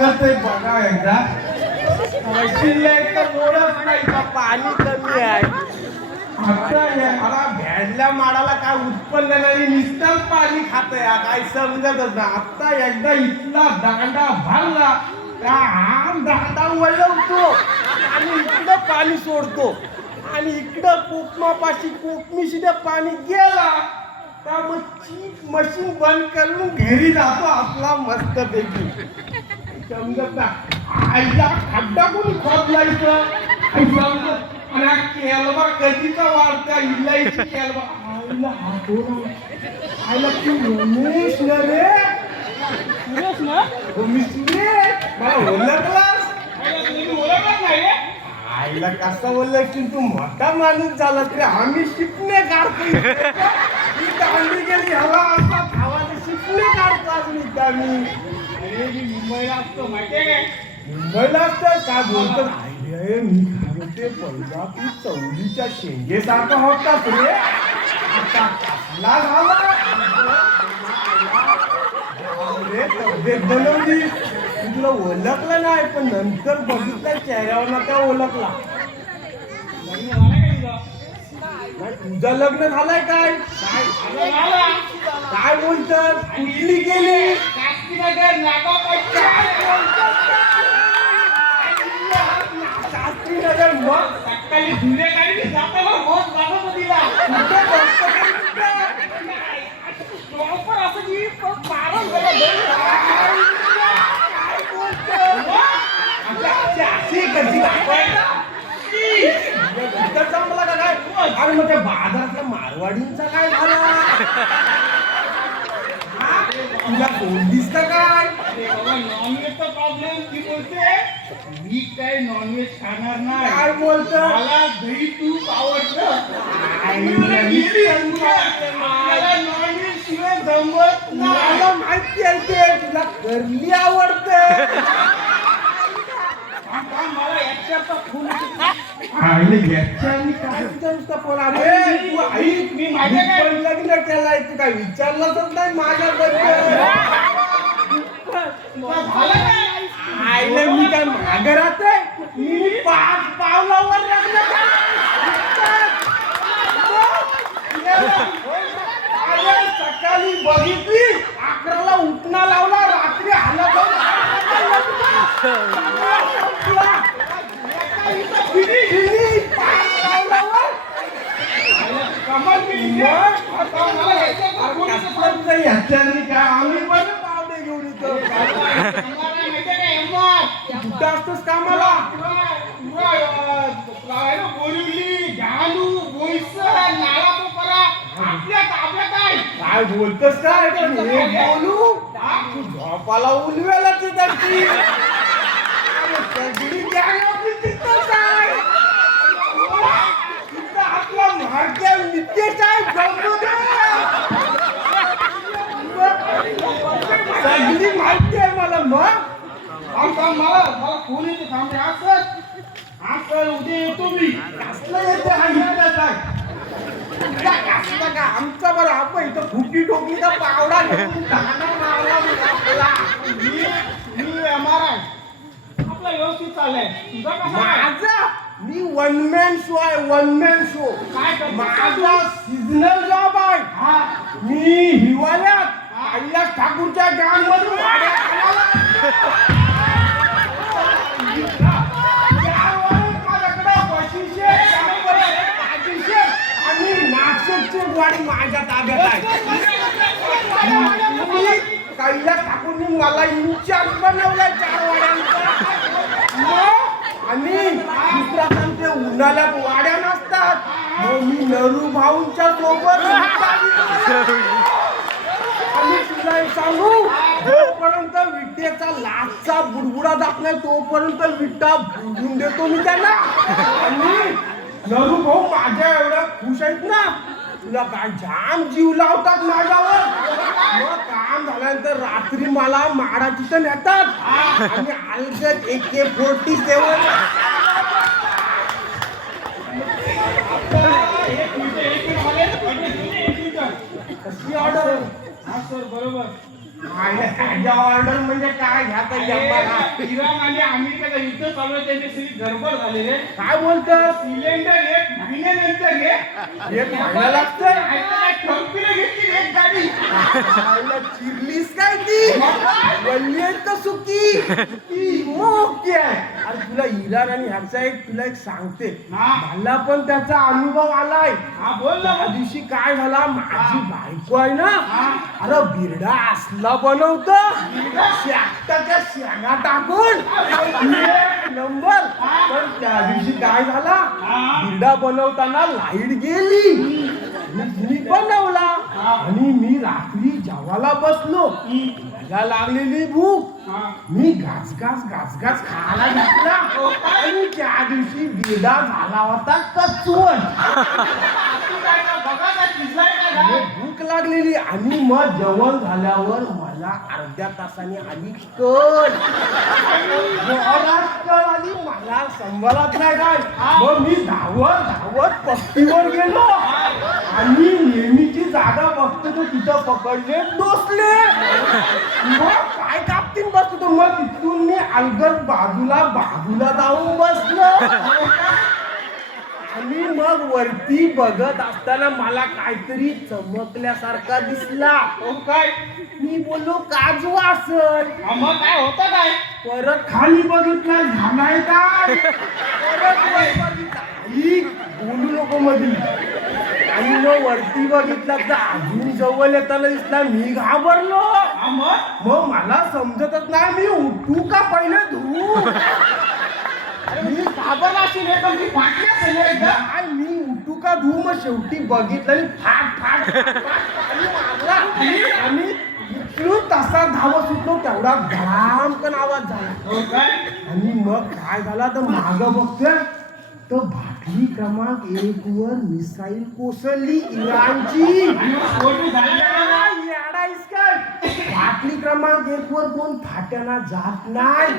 कसं बघा एकदा पाणी कमी आहे आता भ्याडल्या माडाला काय उत्पन्न नाही नुसतं पाणी खात काय समजतच ना आता एकदा इथला दांडा भरला का हा दांडा वळवतो आणि इकडं पाणी सोडतो आणि इकडं कोकमापाशी कोकमीशीने पाणी गेला का मग चीप मशीन बंद करून घरी जातो आपला मस्त पैकी समजत ना आईला खड्डा कोणी खोदलायचं आणि केलवा कधीचा वाढता इलायची केलवा आईला आईला तू रमेश ना रे सुरेश ना मी सुरेश मला ओळखलास ओळखलाच नाही आईला कसा बोललाय की तू मोठा माणूस झाला तरी आम्ही शिकणे काढतो ही दांडी गेली हवा असा भावाने शिकणे काढतो अजून इथं आम्ही मुंबईला असतो माहितीये काय मुंबईला असतं काय बोलतो मी सांगते पहिला तू चवलीच्या शेंगेसारखा होतास रे आता कसला झाला रे तब्येत बनवली मी तुला ओळखलं नाही पण नंतर बघितलं चेहऱ्यावर ना त्या ओळखला तुझं लग्न झालंय काय काय बोलतात कुठली गेली शास्त्रीनगर मग सकाळी धुले गाडी जाताना रोज बागमतीला प्रॉपर असं की मारून चांगला का काय अरे मग त्या बाजारातल्या मारवाडींचा काय झाला तुला कोण दिसत काय नॉनव्हेजचा प्रॉब्लेम ती बोलते मी काय नॉनव्हेज खाणार नाही काय बोलत मला दही तूप आवडतं नॉनव्हेज शिवाय जमत मला माहिती आहे तुला करली आवडतं मला याच्याचा खून मी माझ्या काय लग्न केलाय तू काय विचारलंच नाही माझ्याबद्दल आईला मी काय मागे राहते मी 5 पावलावर लग्न सकाळी बघितली 11ला उठणा लावला रात्री हालत आम्ही पण पावडे घेऊन येतो कुठं असतोस कामाला बोरिवली घालू बोईसर नाळा पोखरा आपल्या ताब्यात आहे काय बोलतोस काय बोलू तू झोपाला उलवेलाच त्याची सगळी काय आपला भारतीय नितेश सगळी माहिती आहे मला मग मला फोन येते थांबे हा सर उद्या येतो मी कसला येते कसला का आमचा बरं आपण इथं फुटी टोकली तर पावडा मी एमआरआय आपला व्यवस्थित चाललाय तुझा माझा मी वन मॅन शो आहे वन मॅन शो काय माझा सीझनल जॉब आहे मी हिवाळ्यात कैलास ठाकूरच्या गँग मधून आणि नाशिकची गाडी माझ्या ताब्यात आहे कैलास ठाकूरनी मला इन्चार्ज बनवलाय 4 वाड्यांचा आणि दुसरा सांगते उन्हाळ्यात वाड्या नसतात मग मी नरू भाऊंच्या सोबत आणि तुला एक सांगू जोपर्यंत विट्याचा लाचचा बुडबुडा जात नाही तोपर्यंत विट्टा बुडून देतो मी त्यांना आणि नरू भाऊ माझ्या एवढ्या खुश आहेत ना तुला काय जाम जीव लावतात माझ्यावर मग काम झाल्यानंतर रात्री मला माडा तिथं नेतात आणि अलगद AK-47 कसली ऑर्डर हा सर बरोबर ह्याच्या ऑर्डर म्हणजे काय ह्या तर इराण आणि अमेरिकेचं युद्ध चालू आहे त्यांच्याशी गडबड झालेली आहे. काय बोलतं सिलेंडर एक महिन्यानंतर एक महिना लागतं कंपनीने घेतली एक गाडी. चिरलीस काय ती वल्ली आहे का सुकी ती मोठी आहे. अरे तुला इराण आणि ह्याचा तुला एक सांगते मला पण त्याचा अनुभव आलाय. हा बोल ना. त्या दिवशी काय झाला माझी बायको आहे ना अरे बिरडा असला बनवत शाकटाच्या शेंगा टाकून नंबर. पण त्या दिवशी काय झाला बिरडा बनवताना लाईट गेली मी बनवला आणि मी रात्री जेवायला बसलो मला लागलेली भूक मी घास खायला घेतला आणि त्या दिवशी बिरडा झाला होता कचवट. भूक लागलेली आणि मग जेवण झाल्यावर मला अर्ध्या तासाने आली कळ आली मला संभाळत नाही काय. मग मी धावत पट्टीवर गेलो आणि नेहमीची जागा बघतो तो तिथं पकडले डोसले. मग काय कापतीन बसतो मग तिथून मी अलगद बाजूला जाऊन बसलो आणि मग वरती बघत असताना मला काहीतरी चमकल्यासारखा दिसला. काय मी बोललो काजू असल. मग काय होतं काय. परत खाली बघितलं झालाय काय परत बोलू नको मधी आणि मग वरती बघितला तर अजून जवळ येताना दिसला. मी घाबरलो. मग मला समजतच नाही मी उठू का पहिले धुवू. मी घाबरला असेल मी उठू का धुवू. मग शेवटी बघितलं आणि फाट मारला आणि इकडून तसा धावत सुटलो तेवढा घामकन आवाज झाला. आणि मग काय झाला तर मागं बघतोय तर बाटली क्रमांक 1 वर मिसाईल कोसळली इराणची. बाटली क्रमांक 1 वर कोण फाट्याना जात नाही.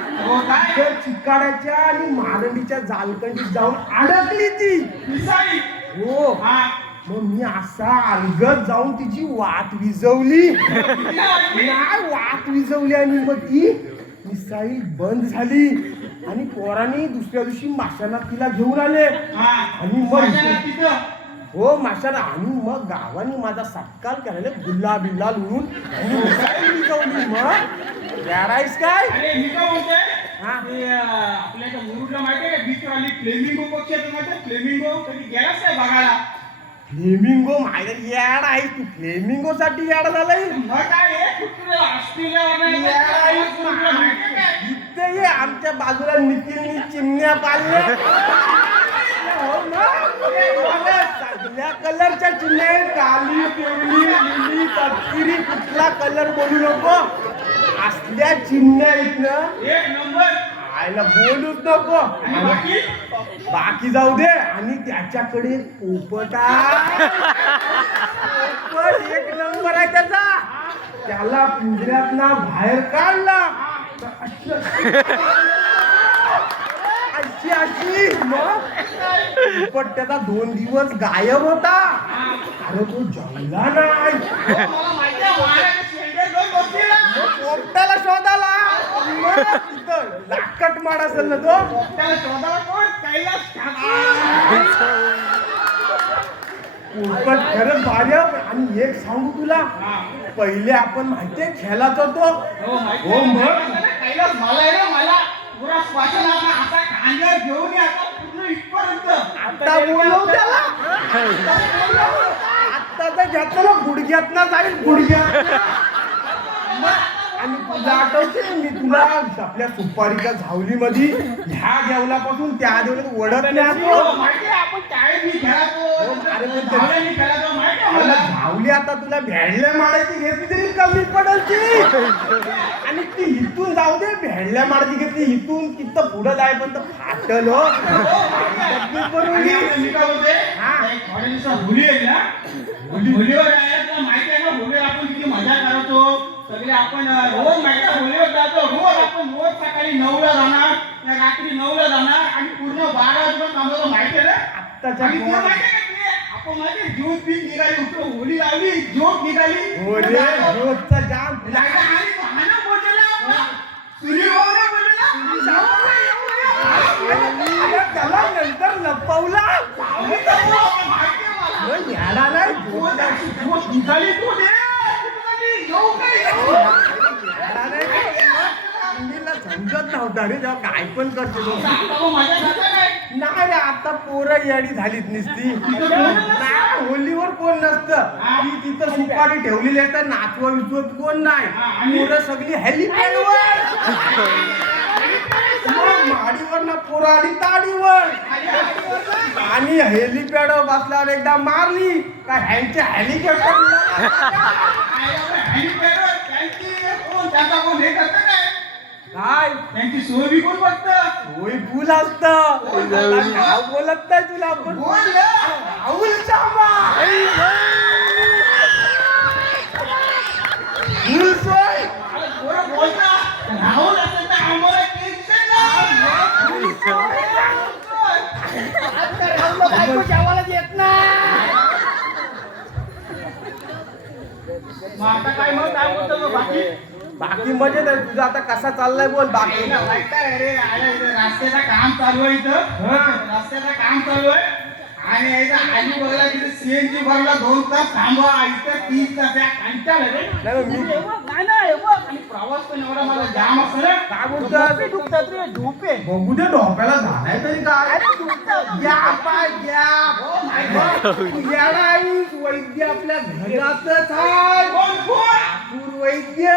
चिकाड्याच्या आणि मारंडीच्या जालकंडीत जाऊन अडकली ती हो. मग मी असा अलगद जाऊन तिची वाट विझवली आणि मग ती मिसाईल बंद झाली आणि पोरांनी दुसऱ्या दिवशी माशाला तिला घेऊन आले आणि मग हो माशाला आणि मग गावानी माझा सत्कार करायला गुल्ला बिल्ला लुळून आणि मिसाईल विझवली. मग याराईस काय आपल्या मुरुडला माहिती आहे का बीच आली फ्लेमिंगो पक्षी माहिती फ्लेमिंगो कधी गेलाच काय बघायला. फ्लेमिंगो माहिती याड आहे तू फ्लेमिंगो साठी याड झालाय. इथे ये आमच्या बाजूला निखिलनी चिमण्या पाळल्या सगळ्या कलरच्या चिमण्या काली पिवळी लिली तपकिरी कुठला कलर बोलू नको असल्या चिमण्या इथनं एक नंबर आयला बोलूच नको. बाकी जाऊ दे. आणि त्याच्याकडे पोपट एक नंबर आहे त्याचा. त्याला पिंजऱ्यातला बाहेर काढला अशी मग पोपट त्याचा 2 दिवस गायब होता. अरे तो जमला नाही. पोपटाला शोधाला तिथं लाकट माड असेल ना तो पोपट खरंच भारी. आणि एक सांगू तुला पहिले आपण माहितीये खेळायचो तो हो मग आता बोलव त्याला आता तर घेतलं गुडघ्यात ना जाईल गुडघ्यात. आणि तुला आठवते मी तुला आपल्या सुपारीच्या झावली मध्ये ह्या जेवल्यापासून त्या जेवल्यात वडत नाही झावली. आता तुला भेडल्या मारायची घेतली तरी कमी पडलची आणि ती इथून जाऊ दे भेडल्या मारायची घेतली इथून तिथं पुढं जाय पण फाटल हो. मजा करतो सगळे आपण रोज माहिती होलीवर जातो. रोज आपण रोज सकाळी 9ला जाणार रात्री 9ला जाणार आणि पूर्ण 12 वाजेपर्यंत आम्हाला माहिती आहे ना. आपण माहिती ज्योत बी निघाली उठलो होली लावली ज्योत निघाली हो रे रोजचा जाम लागा आणि तो हाना बोललेला सूर्यभाऊने बोललेला अरे त्याला नंतर लपवला याला नाही ज्योत निघाली तू दे येऊ काय याला नाही मुलीला समजत नव्हता रे जेव्हा काय पण करते तो. माझ्या घरचा काय नाही रे आता पोरं येडी झालीत नुसती नाही होलीवर कोण नसतं ती तिथं सुपारी ठेवलेली असतं नाचवा विचवत कोण नाही पोरं सगळी हेलिपॅडवर माडीवर ना पोरं आली ताडीवर आणि हेलिपॅडवर बसल्यावर एकदा मारली का ह्यांच्या हेलिकॉप्टर त्याचा कोण हे करतं काय काय त्यांची सोय बी कोण बघतं होय फुल असत नाव बोलत नाही तुला आपण बोल राहुल शर्मा फुल सोय बरं बोलता राहुल असेल तर आम्हाला टेन्शन नाही राहुलला बायको जेवायला येत नाही मग आता काय मग काय बोलतो मग बाकी बाकी मजेत आहे तुझा आता कसा चाललाय बोल बाकी अरे रस्त्याचं काम चालू आहे इथं रस्त्याचं काम चालू आहे आणि इथं आली बघला तिथे सीएनजी भरला 2 तास थांबवा इथं 3 तास या कंटाळ रे नाही आणि प्रवास पण एवढा मला जाम असतो ना काय बोलतो झोपे बघू दे ढोप्याला झालाय तरी काय घ्या पाय घ्या वैद्य आपल्या घरातच आहे ठाकूर वैद्य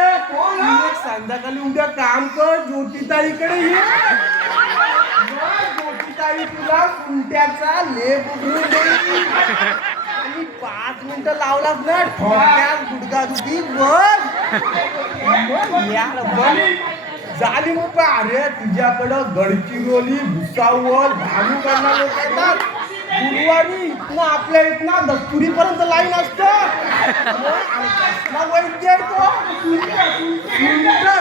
संध्याकाळी उद्या काम कर ज्योतिताईकडे ये ज्योतिताई तुला सुंट्याचा लेप उघडून देईल आणि 5 मिनिटं लावलास ना ठोक्यात गुडघादुखी बस यार बस झाली मग अरे तुझ्याकडं गडचिरोली भुसावळ भालूकडला लोक येतात गुरुवारी इथनं आपल्या इथनं दस्तुरीपर्यंत लाईन असतं वैद्य आहे तो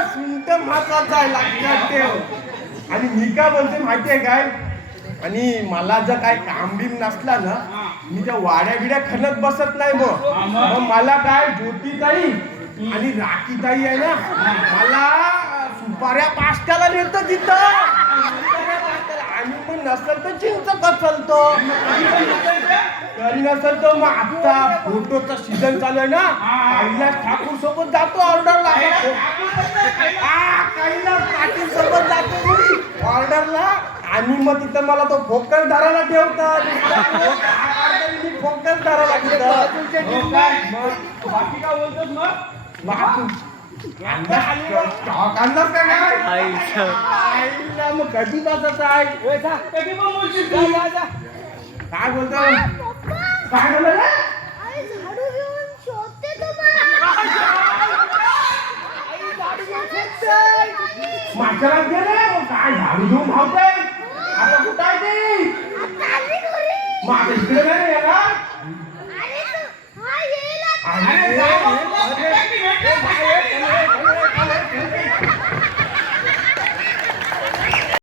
सुंट महत्वाचा आहे लक्षात ठेव आणि मी काय बोलते माहिती आहे काय आणि मला जर काय काम बिम नसला ना मी त्या वाड्या बिड्या खणत बसत नाही मग मला काय ज्योतिताई आणि राखीताई आहे ना मला सुपाऱ्या पाष्ट्याला नेतं तिथं आणि मग नसेल तर चिंच कचलतो तरी नसेल तर मग आता फोटोचा सीझन चालू आहे ना कैलास ठाकूर सोबत जातो ऑर्डरला कैलास पाटील सोबत जातो मी ऑर्डरला आणि मग तिथं मला तो फोकस धरायला ठेवतात मी फोकस धरायला ठेवतात बाकी काय बोलतोस मग अंदाज काय मग कधी बसत आहे कधी पण बोलशील तू काय बोलतो काय बोलतो रे मागच्या गेले मग काय झाडू घेऊन धावतंय आता कुठं आहे ती मग आता इकडे नाही येणार अरे